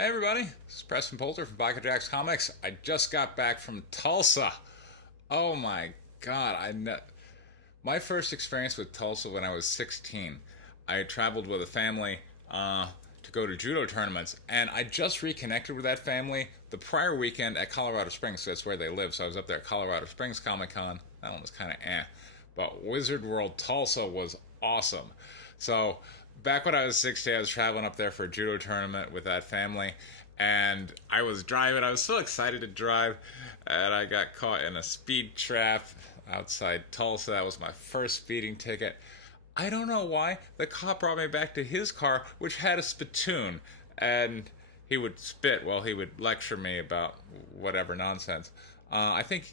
Hey everybody, this is Preston Poulter from Biker Jacks Comics. I just got back from Tulsa. Oh my god, my first experience with Tulsa when I was 16. I traveled with a family to go to judo tournaments, and I just reconnected with that family the prior weekend at Colorado Springs, so that's where they live. So I was up there at Colorado Springs Comic Con. That one was kind of but Wizard World Tulsa was awesome. So back when I was 16, I was traveling up there for a judo tournament with that family, and I was driving. I was so excited to drive, and I got caught in a speed trap outside Tulsa. That was my first speeding ticket. I don't know why. The cop brought me back to his car, which had a spittoon, and he would spit while he would lecture me about whatever nonsense. I think,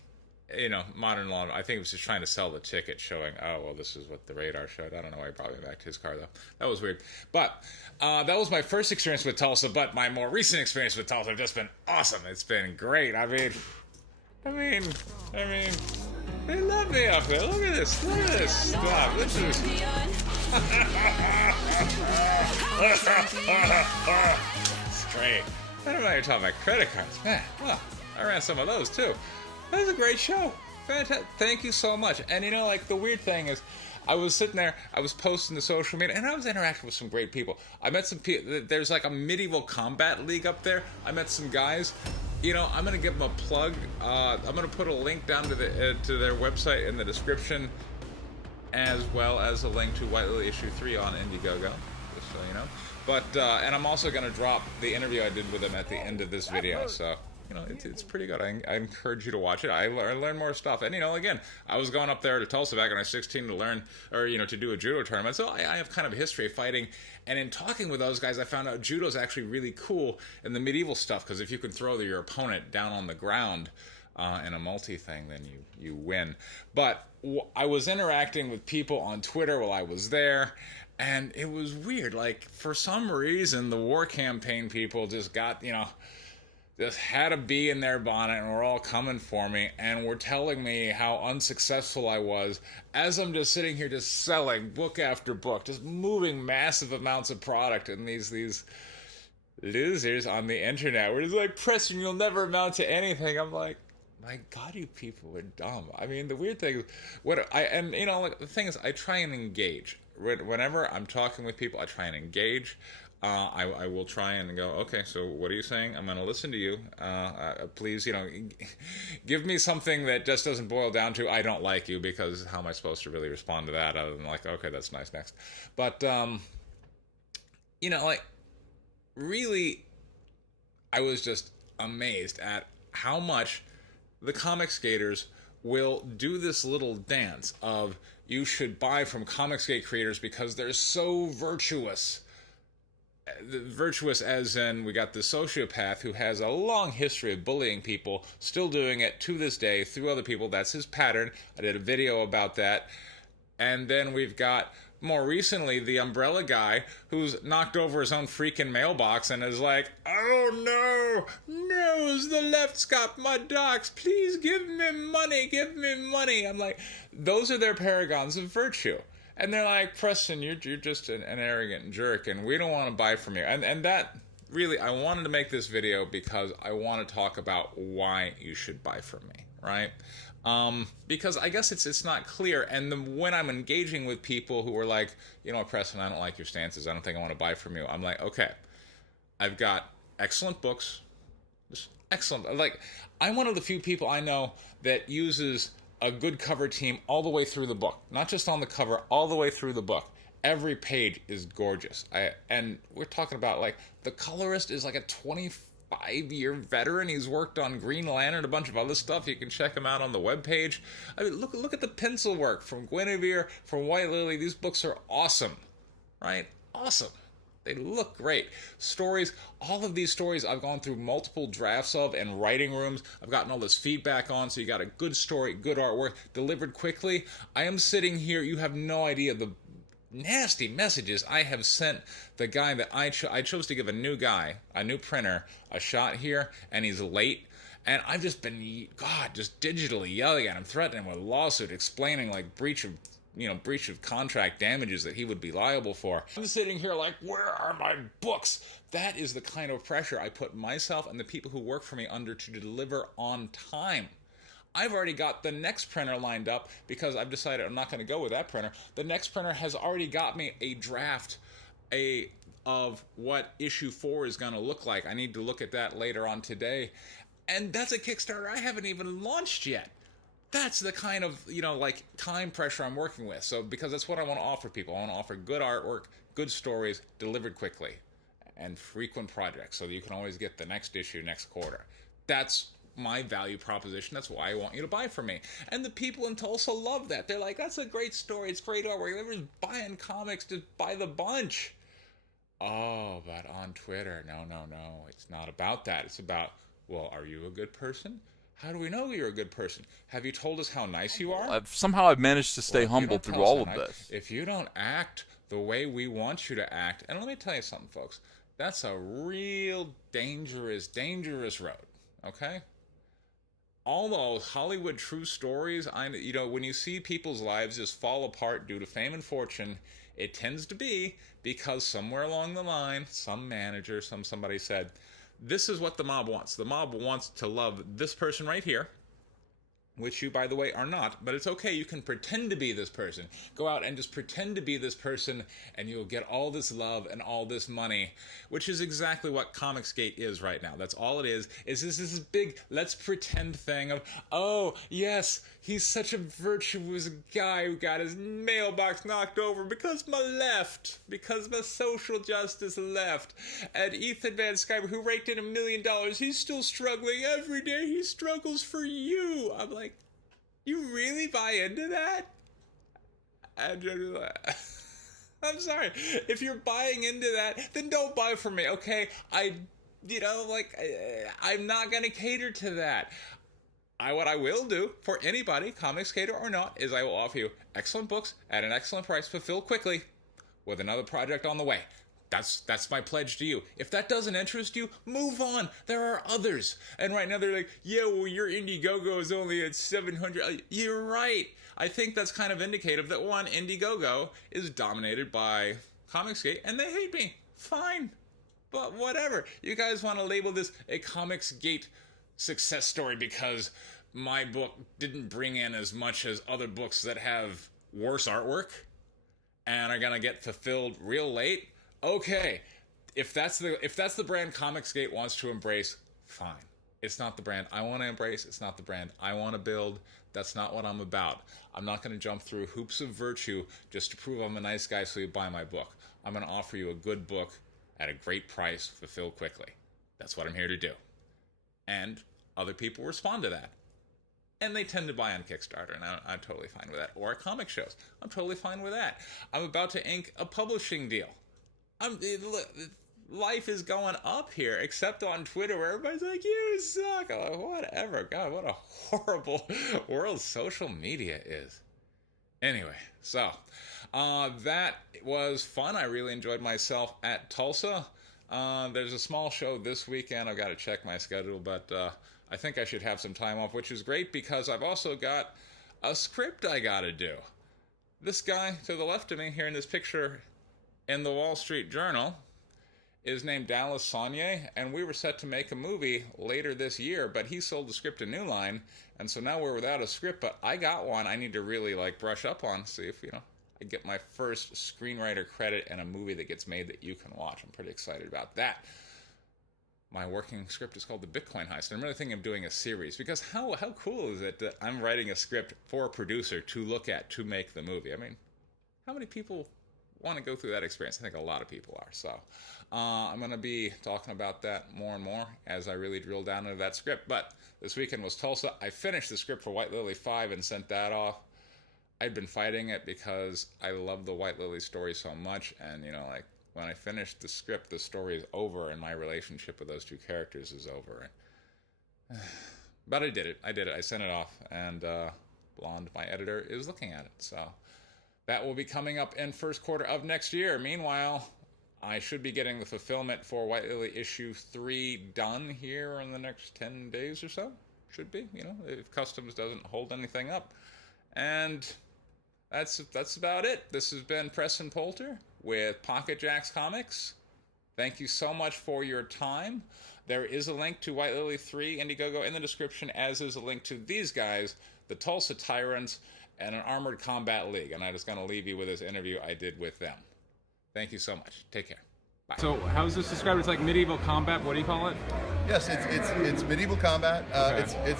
modern law, I think it was just trying to sell the ticket showing, oh, well, this is what the radar showed. I don't know why he brought me back to his car, though. That was weird. But that was my first experience with Tulsa, but my more recent experience with Tulsa has just been awesome. It's been great. I mean, they love me up there. Look at this stuff. This is... It's great. I don't know you're talking about credit cards. Man, well, I ran some of those, too. That was a great show. Fantastic. Thank you so much. And the weird thing is, I was sitting there, I was posting to social media, and I was interacting with some great people. I met some people, there's like a medieval combat league up there. I met some guys. I'm going to give them a plug. I'm going to put a link down to their website in the description, as well as a link to White Lily issue 3 on Indiegogo, just so you know. But, and I'm also going to drop the interview I did with them at the end of this video, so... it's pretty good. I encourage you to watch it. I learn more stuff. And, again, I was going up there to Tulsa back when I was 16 to learn, or, to do a judo tournament. So I have kind of a history of fighting. And in talking with those guys, I found out judo is actually really cool in the medieval stuff. Because if you can throw your opponent down on the ground in a multi thing, then you win. But I was interacting with people on Twitter while I was there. And it was weird. Like, for some reason, the war campaign people just got, just had a bee in their bonnet and were all coming for me and were telling me how unsuccessful I was as I'm just sitting here just selling book after book, just moving massive amounts of product, and these losers on the internet were just like, Preston, you'll never amount to anything. I'm like, my God, you people are dumb. I mean, the weird thing is, the thing is, I try and engage. Whenever I'm talking with people, I try and engage. I will try and go, okay, so what are you saying? I'm going to listen to you. Please, give me something that just doesn't boil down to, I don't like you, because how am I supposed to really respond to that other than like, okay, that's nice, next. But, really, I was just amazed at how much the comic skaters will do this little dance of, you should buy from comic skate creators because they're so virtuous. Virtuous as in, we got the sociopath who has a long history of bullying people, still doing it to this day through other people. That's his pattern. I did a video about that. And then we've got, more recently, the umbrella guy who's knocked over his own freaking mailbox and is like, oh no, the left's got my docs, please give me money. I'm like, those are their paragons of virtue. And they're like, Preston, you're just an arrogant jerk, and we don't want to buy from you. And that, really, I wanted to make this video because I want to talk about why you should buy from me, right? Because I guess it's not clear. And when I'm engaging with people who are like, Preston, I don't like your stances, I don't think I want to buy from you. I'm like, okay, I've got excellent books, just excellent. Like, I'm one of the few people I know that uses a good cover team all the way through the book. Not just on the cover, all the way through the book. Every page is gorgeous. And we're talking about, like, the colorist is like a 25-year veteran. He's worked on Green Lantern, a bunch of other stuff. You can check him out on the webpage. I mean, look at the pencil work from Guinevere, from White Lily. These books are awesome, right? Awesome. They look great. Stories, all of these stories I've gone through multiple drafts of and writing rooms. I've gotten all this feedback on, so you got a good story, good artwork, delivered quickly. I am sitting here, you have no idea the nasty messages I have sent the guy that I chose to give a new printer, a shot here, and he's late. And I've just been, just digitally yelling at him, threatening him with a lawsuit, explaining, like, breach of breach of contract damages that he would be liable for. I'm sitting here like, where are my books? That is the kind of pressure I put myself and the people who work for me under to deliver on time. I've already got the next printer lined up because I've decided I'm not going to go with that printer. The next printer has already got me a draft of what issue 4 is going to look like. I need to look at that later on today. And that's a Kickstarter I haven't even launched yet. That's the kind of, time pressure I'm working with. So, because that's what I want to offer people. I want to offer good artwork, good stories, delivered quickly, and frequent projects so that you can always get the next issue next quarter. That's my value proposition. That's why I want you to buy from me. And the people in Tulsa love that. They're like, that's a great story. It's great artwork. They're just buying comics to buy the bunch. Oh, but on Twitter, no. It's not about that. It's about, well, are you a good person? How do we know you're a good person? Have you told us how nice you are? Somehow I've managed to stay humble through all of this. If you don't act the way we want you to act, and let me tell you something, folks, that's a real dangerous road, okay? All those Hollywood true stories, when you see people's lives just fall apart due to fame and fortune, it tends to be because somewhere along the line, some manager, somebody said, this is what the mob wants. The mob wants to love this person right here, which you, by the way, are not, but it's okay. You can pretend to be this person. Go out and just pretend to be this person, and you'll get all this love and all this money, which is exactly what Comicsgate is right now. That's all it is this big let's pretend thing of, oh, yes, he's such a virtuous guy who got his mailbox knocked over because my social justice left. And Ethan Van Sciver, who raked in $1 million, he's still struggling every day. He struggles for you. I'm like, you really buy into that? I'm sorry. If you're buying into that, then don't buy from me, okay? I'm not going to cater to that. What I will do for anybody, Comicscater or not, is I will offer you excellent books at an excellent price, fulfilled quickly, with another project on the way. That's my pledge to you. If that doesn't interest you, move on. There are others. And right now they're like, yeah, well, your Indiegogo is only at 700. You're right. I think that's kind of indicative that, one, Indiegogo is dominated by Comicsgate, and they hate me. Fine. But whatever. You guys want to label this a Comicsgate success story because my book didn't bring in as much as other books that have worse artwork and are going to get fulfilled real late? Okay, if that's the brand Comicsgate wants to embrace, fine. It's not the brand I want to embrace. It's not the brand I want to build. That's not what I'm about. I'm not going to jump through hoops of virtue just to prove I'm a nice guy so you buy my book. I'm going to offer you a good book at a great price, fulfilled quickly. That's what I'm here to do. And other people respond to that. And they tend to buy on Kickstarter, and I'm totally fine with that. Or at comic shows. I'm totally fine with that. I'm about to ink a publishing deal. Life is going up here, except on Twitter where everybody's like, you suck. I'm like, whatever. God, what a horrible world social media is. Anyway, so that was fun. I really enjoyed myself at Tulsa. There's a small show this weekend. I've got to check my schedule, but I think I should have some time off, which is great because I've also got a script I got to do. This guy to the left of me here in this picture in the Wall Street Journal is named Dallas Saunier, and we were set to make a movie later this year, but he sold the script to New Line, and so now we're without a script, but I got one I need to really brush up on, see if, I get my first screenwriter credit in a movie that gets made that you can watch. I'm pretty excited about that. My working script is called The Bitcoin Heist, and I'm really thinking of doing a series, because how cool is it that I'm writing a script for a producer to look at to make the movie? I mean, how many people want to go through that experience? I think a lot of people are. So I'm going to be talking about that more and more as I really drill down into that script. But this weekend was Tulsa. I finished the script for White Lily 5 and sent that off. I'd been fighting it because I love the White Lily story so much. And, when I finished the script, the story is over and my relationship with those two characters is over. But I did it. I sent it off. And Blonde, my editor, is looking at it. So that will be coming up in first quarter of next year. Meanwhile, I should be getting the fulfillment for White Lily issue 3 done here in the next 10 days or so. Should be, if Customs doesn't hold anything up. And that's about it. This has been Preston Poulter with Pocket Jacks Comics. Thank you so much for your time. There is a link to White Lily 3 Indiegogo in the description, as is a link to these guys, the Tulsa Tyrants, and an Armored Combat League. And I'm just going to leave you with this interview I did with them. Thank you so much. Take care. Bye. So how is this described? It's like medieval combat. What do you call it? Yes, it's medieval combat. Okay.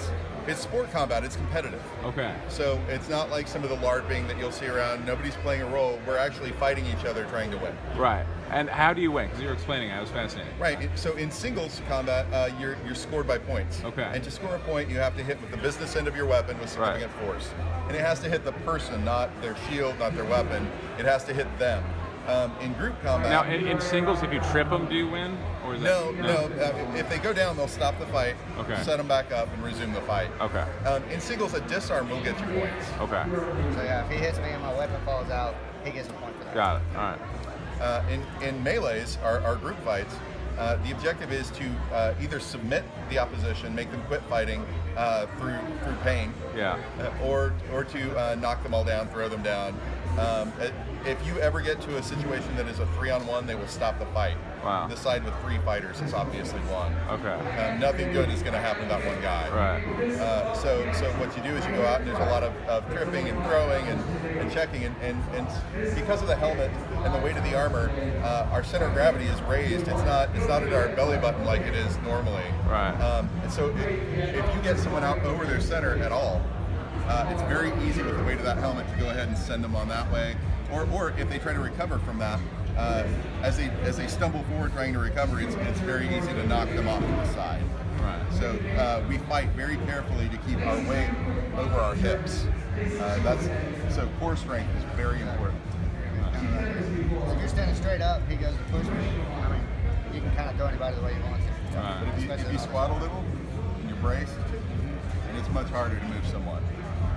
It's sport combat. It's competitive. Okay. So it's not like some of the LARPing that you'll see around. Nobody's playing a role. We're actually fighting each other, trying to win. Right. And how do you win? Because you were explaining it. I was fascinated. Right. So in singles combat, you're scored by points. Okay. And to score a point, you have to hit with the business end of your weapon with significant force. And it has to hit the person, not their shield, not their weapon. It has to hit them. In group combat... Now, in singles, if you trip them, do you win? Or is no. If they go down, they'll stop the fight, set them back up, and resume the fight. Okay. In singles, a disarm will get you points. Okay. So yeah, if he hits me and my weapon falls out, he gets a point for that. Got it. All right. In melees, our group fights, the objective is to either submit the opposition, make them quit fighting through pain, or to knock them all down, throw them down. If you ever get to a situation that is a 3-on-1, they will stop the fight. Wow. The side with 3 fighters is obviously won. Okay. Nothing good is going to happen to that one guy. Right. So what you do is you go out and there's a lot of tripping and throwing and checking and because of the helmet and the weight of the armor, our center of gravity is raised. It's not at our belly button like it is normally. Right. And so if you get someone out over their center at all, it's very easy with the weight of that helmet to go ahead and send them on that way. Or if they try to recover from that, as they stumble forward trying to recover, it's very easy to knock them off to the side. Right. So we fight very carefully to keep our weight over our hips. So core strength is very important. If you're standing straight up, he goes to push me. I mean, you can kind of throw anybody the way you want to. Right. But if you squat a little and you're braced, it's much harder to move someone.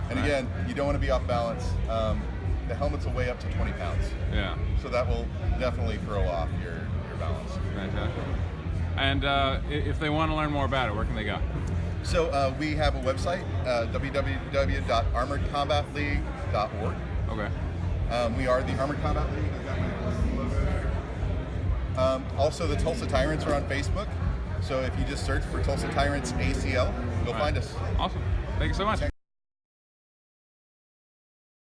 And again, you don't want to be off balance. The helmets will weigh up to 20 pounds. Yeah. So that will definitely throw off your balance. Fantastic. And if they want to learn more about it, where can they go? So we have a website, www.armoredcombatleague.org. Okay. We are the Armored Combat League. I've got my logo there. Also, the Tulsa Tyrants are on Facebook. So if you just search for Tulsa Tyrants ACL, you'll find us. Awesome. Thank you so much.